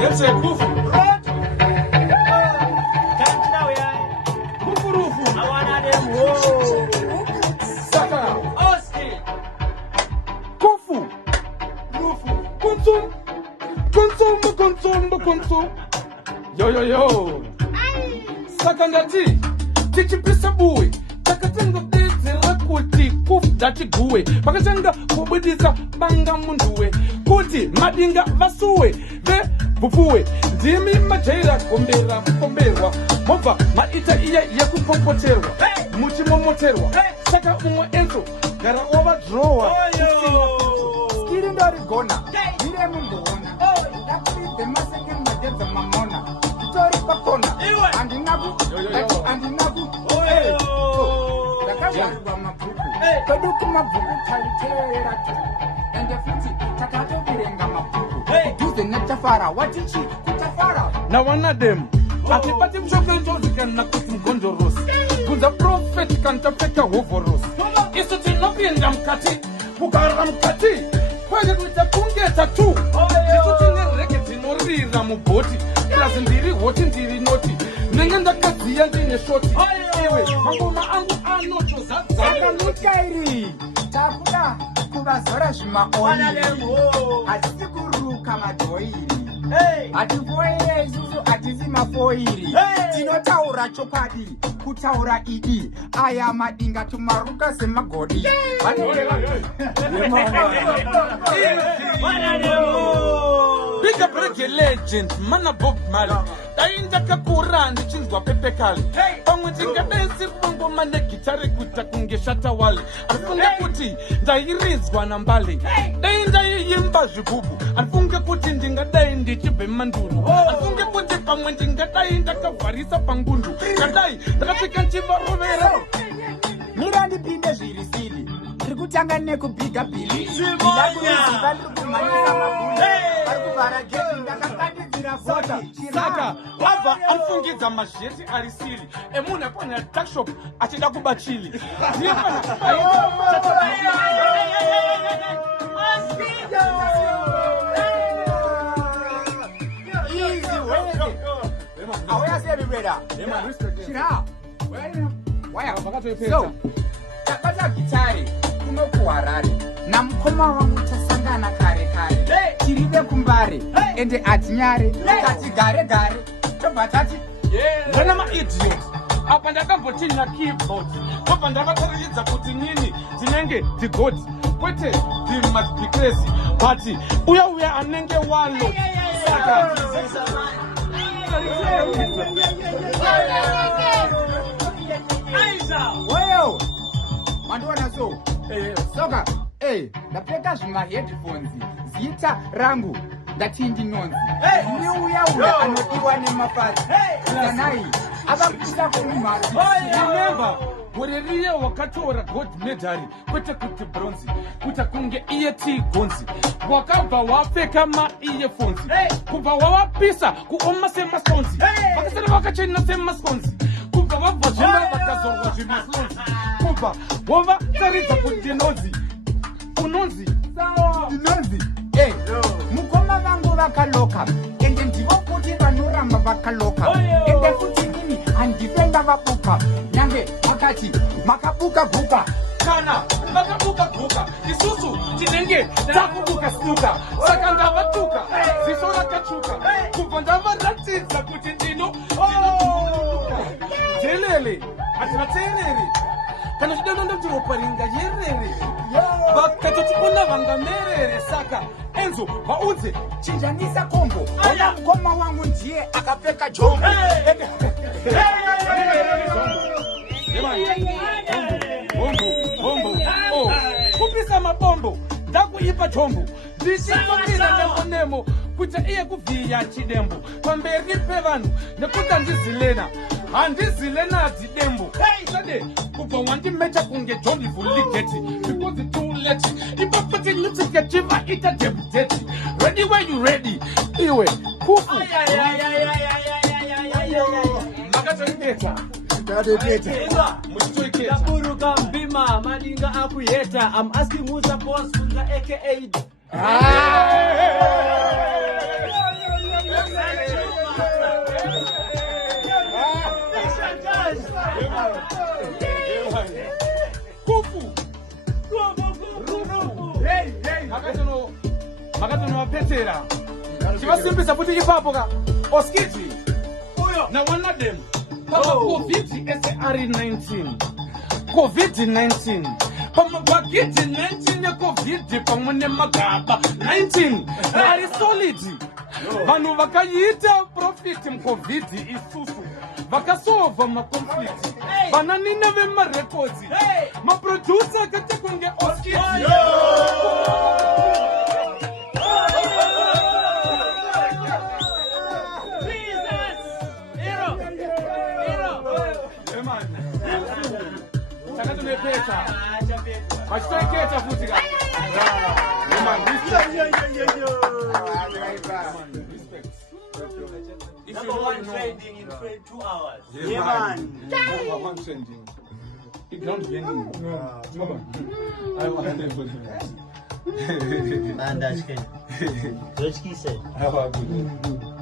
Yes, a kufu. Can't now, yeah. Kufurufu. I wanna them. Whoa. Saka. Austin. Kufu. Rufu. Kunsum. Yo. Saka ndati. Tichipisa buwe. Takatenga dezera kuti kufu dati guwe. Pakatanga kubudisa banga munduwe. Kuti madinga vasuwe. Ve bufuwe. Ndimi majaira komberwa. Mova maita iya yakupompoterwa. Muchimomoterwa. Saka umwe enzo. Gara overdrowa. Skiri ndori gona. Mire mundoona. Ndakuri demaseke madedza mamona. Tori pakona. Andinaku. Ndakazvarirwa mabhuku. Kweduku mabhuku taliteerera tu. Ende futi takatoverenga mabhuku. Kudhuze netafara. Watichi kutafara. Na one of them. Akipati mshokwenjori kana kuti mgonjorosi. Kunza prophet kantapeka hovorosi. Isu tinopinda mkati. Kugara mkati. Kwanye kuita kungeta tu. Isu tinereke tinorira muboti. Ilazi ndiri hoti ndiri noti. Nenga ndakaziya ndine shoti. Iwe, mangoma angu anoto Saka mutyairi. Takuda kuvazora zvimaoiri. Hatisi kuruka madhoiri. Hatifoire isusu hatisi mafoiri. Tinotaura chokadi, kutaura idi. Aya madinga tumaruka semagodi. Big up reggae legend, mana Bob Marley. Dainda kakura ndichinzwa Pepe Kale. Pamwe tingadensi mangoma negitare kuita kunge shata wale. Alifunge kuti ndairizwa na mbali. Dainda yimba zvibubu. Alifunge kuti ndingadai ndichibe manduru. Alifunge kuti pamwe ndingadai ndakavarisa pangundu. Kadai ndakapika nchiva rovera. Mira ndipinde zvirisiri. Ndikutanga nekubiga bili. Ndida kuziva ndikumanisa mabuli. Varikuvhara geti ndakakandidzira fota. Saka wabva anofungidza mazheti ari siri emunhu apanya tuckshop achida kuba chili. So, takata gitari kunokuharare namukoma wangu tasangana kare tirive kumbare ende atinyare tati gare tobva tati Vana ma-idiot apa ndakambochina keyboard vobva ndavataridza kuti nini tinenge tigoti kwete we must be crazy but uya anenge walo saka weyo mandiona so soka ndapfeka zvima-headphones zita rangu ndatindi nonzi niuya anodiwa nemafazi zanai avapisa kumumhatsi. Remember, gore riye wakatora gold medal kwete kuti bronze kuita kunge iye gonzi wakabva wapfeka ma-earphones kubva wavapisa kuoma semasonzi vakasara vakachena semasonzi kubva vabva zvema vakazorwa zvimasonzi kubva wavataridza kuti ndinonzi unonzi ndinonzi mukoma vangu vakaloka ende ndivo kuti vanoramba vakaloka ende kuti nini handife ndavabuka nyange vakati makabuka guka kana vakabuka guka isusu tinenge takubuka stuka saka ndavatuka ziso rakatsvuka kubva ndavaratidza kuti ndino jelele hatina teerere kana zvidano ndotiroparinga yerere vakatoti kuna vanga merere saka enzo vaudze chinjanisa kombo ona mukoma wangu ndiye akapfeka jombo bombo kupisa mabombo ndakuipa chombo ndichitopina nemo kuti iye kuvhiya chidembo pamberi pevanhu nekuti handizilena dzidembo sade kubva wandimecha kunge John Vulligeti because it's too late ipapati nyutsiketiva ita debuteti ready when you ready iwe kufu makatoibeta Taburuka mbima madinga akuyeta. I'm asking who's the boss, aka Akatonowapetera. Chivasimbisa futi ipapo ka. Oskiti. Na one of them. COVID SAR19. COVID-19. Pamabhakiti 19 yeCovid pamwe nemagaba 19. Ari solid. Vanhu vakaita profit muCovid isusu. Vakasova makonflict. Vananina vemarecords. Maproducer akatekunge Oskiti. Vachitoiketa futi ka. Number one trending in 2 hours. Yeah, man. Number one trending. It don't get in. I want to. Man, that's good. What he said. How about you?